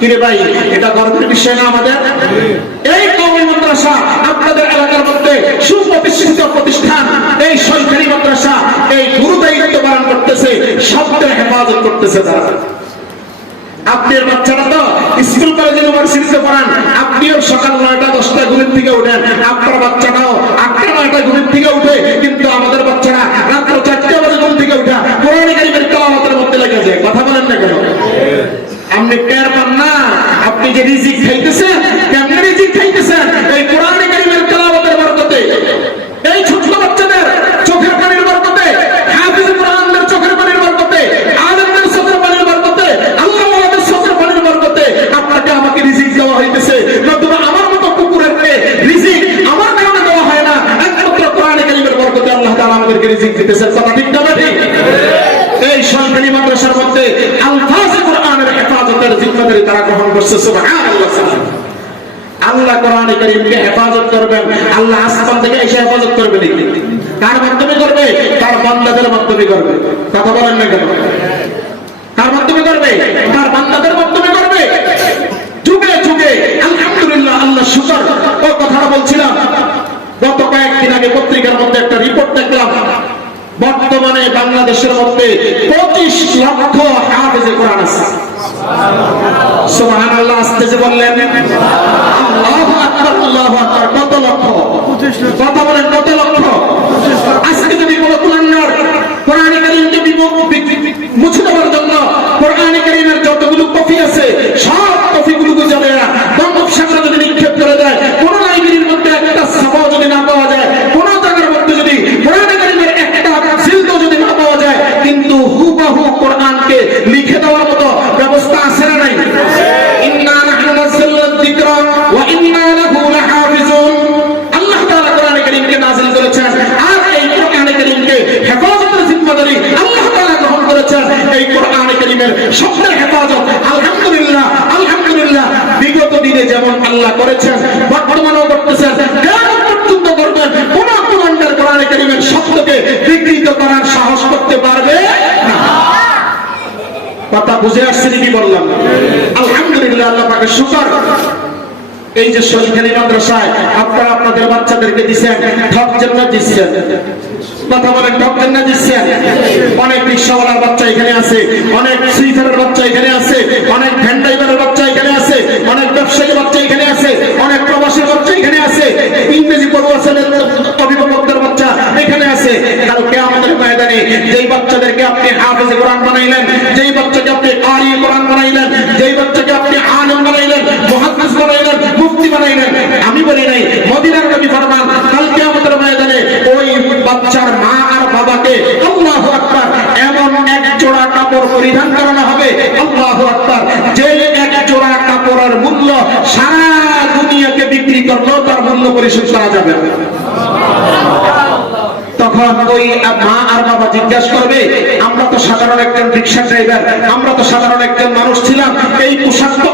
কিরে ভাই, এটা গর্বের বিষয় না আমাদের? এই কওমি মাদ্রাসা আপনাদের এলাকার মধ্যে সুপ্রতিষ্ঠিত প্রতিষ্ঠান, এই সরকারি মাদ্রাসা এই গুরু দায়িত্ব পালন করতেছে, শব্দের হেফাজত করতেছে তারা। আপনার বাচ্চারা তো স্কুল কলেজ ইউনিভার্সিটিতে পড়ান, আপনিও সকাল 9টা-10টা ঘুমের থেকে উঠেন, আপনার বাচ্চাটাও 8টা-9টা ঘুমের থেকে উঠে, কিন্তু আমাদের বাচ্চারা রাত্র 4টা বাজে ঘুম থেকে উঠা কোরআন কারীমের তেলাওয়াতের মধ্যে লেগে যায়। কথা বলেন না কেন? আপনি টের পান না আপনি যে রিজিক খাইতেছেন, কেমন রিজিক খাইতেছেন? এই কোরআন কারীমের তেলাওয়াতের বরকতে, এই ছোট বাচ্চাদের চোখের পানির বরকতে, হাফিজ কোরআনদের চোখের পানির বরকতে, আলেমদের চোখের পানির বরকতে, আল্লাহ ওয়ালাদের চোখের পানির বরকতে আপনাকে আমাকে রিজিক দেওয়া হইতেছে। নতুবা আমার মতো কুকুরের রিজিক আমার কারণে দেওয়া হয় না, একমাত্র কোরআন কারীমের বরকতে আল্লাহ তাআলা আমাদেরকে রিজিক দিতেছেন। কথা ঠিক না ঠিক? এই সরকারি মাদ্রাসার মধ্যে আলফাজে কোরআনের হেফাজতের জিম্মাদারি তারা গ্রহণ করছে। সুবহানাল্লাহ। আল্লাহ কোরআন কারীমকে হেফাজত করবেন, আল্লাহ আসমান থেকে এসে হেফাজত করবে নাকি? কার মাধ্যমে করবে? তার বান্দাদের মাধ্যমে করবে। কথা বলেন না কেন? কার মাধ্যমে করবে? তার বান্দাদের মাধ্যমে করবে। যুগে যুগে আলহামদুলিল্লাহ, আল্লাহ শুকর। ও কথাটা বলছিলাম গত কয়েকদিন আগে পত্রিকার মধ্যে একটা রিপোর্ট দেখলাম, বর্তমানে বাংলাদেশের মধ্যে 25 লক্ষ হাফেজে কোরআন আছে। সুবহানাল্লাহ। আসতে যে বললেন আল্লাহু আকবার, আল্লাহু আকবার। কত লক্ষ? কথা বলেন কত লক্ষ? আজকে যদি কোনো কুলাঙ্গার কোরআন কারীমকে মুছে দেওয়ার জন্য কোরআন কারীমের যতগুলো কপি আছে সব কপিগুলো গুজাবে বঙ্গোপসাগরে যদি নিক্ষেপ করে দেয়, কোন লাইব্রেরির মধ্যে একটা ছাপাও যদি না পাওয়া যায়, কোন জায়গার মধ্যে যদি কোরআন কারীমের একটা সিলও যদি না পাওয়া যায়, কিন্তু হুবহু কোরআনকে লিখে দেওয়ার মতো ব্যবস্থা আছে না নাই? ইন্না নাহনু নাযালনা যিকরা ওয়া ইন্না লাহু লাহাফিজুন। আল্লাহ তাআলা কোরআন কারীমকে নাযিল করেছেন, আর এই কোরআন কারীমকে হেফাজতের জিম্মাদারি আল্লাহ তাআলা গ্রহণ করেছেন। এই কোরআন কারীমের শব্দের হেফাজত আলহামদুলিল্লাহ, আলহামদুলিল্লাহ বিগত দিনে যেমন আল্লাহ করেছেন, বর্তমানেও করতেছেন, কিয়ামত পর্যন্ত করবেন। কোন কুলাঙ্গার কোরআন কারীমের শব্দকে বিকৃত করার সাহস করতে পারবে না। কথা বুঝে আসছে নাকি বললাম? আলহামদুলিল্লাহ, আল্লাহ পাকের শুকর। এই যে সরকারি মাদ্রাসায় আপনারা আপনাদের বাচ্চাদেরকে দিচ্ছেন, ঠকছেন না দিচ্ছেন? কথা বলেন, ঠকছেন না দিচ্ছেন? অনেক রিক্সাওয়ালার বাচ্চা এখানে আছে, অনেক সুইপারের বাচ্চা এখানে আছে, অনেক ভ্যান ড্রাইভারের বাচ্চা এখানে আছে, অনেক ব্যবসায়ী বাচ্চা এখানে আছে, অনেক প্রবাসীর বাচ্চা এখানে আছে, ইংরেজি পড়ুয়া ছেলের অভিভাবকদের বাচ্চা এখানে আছে। কাল কিয়ামতের ময়দানে যেই বাচ্চাদেরকে আপনি হাফেজে কোরআন বানাইলেন, যেই বাচ্চাকে আপনি কারি কোরআন বানাইলেন, যেই বাচ্চাকে আপনি আলেম বানাইলেন, মুহাদ্দিস বানাইলেন, মুফতি বানাইলেন, আমি বলি নাই, মদিনার নবী ফরমান কাল কিয়ামতের ময়দানে ওই বাচ্চার মা আর বাবাকে আল্লাহু আকবার এমন এক জোড়া কাপড় পরিধান করানো হবে, আল্লাহু আকবার, যে এক জোড়া কাপড়ের মূল্য সারা দুনিয়াকে বিক্রি করলেও তার মূল্য পরিশোধ করা যাবে। তখন ওই মা আর বাবা জিজ্ঞাসা করবে, আমরা তো সাধারণ একজন রিক্সা ড্রাইভার, আমরা তো সাধারণ একজন মানুষ ছিলাম, এই পোশাক তো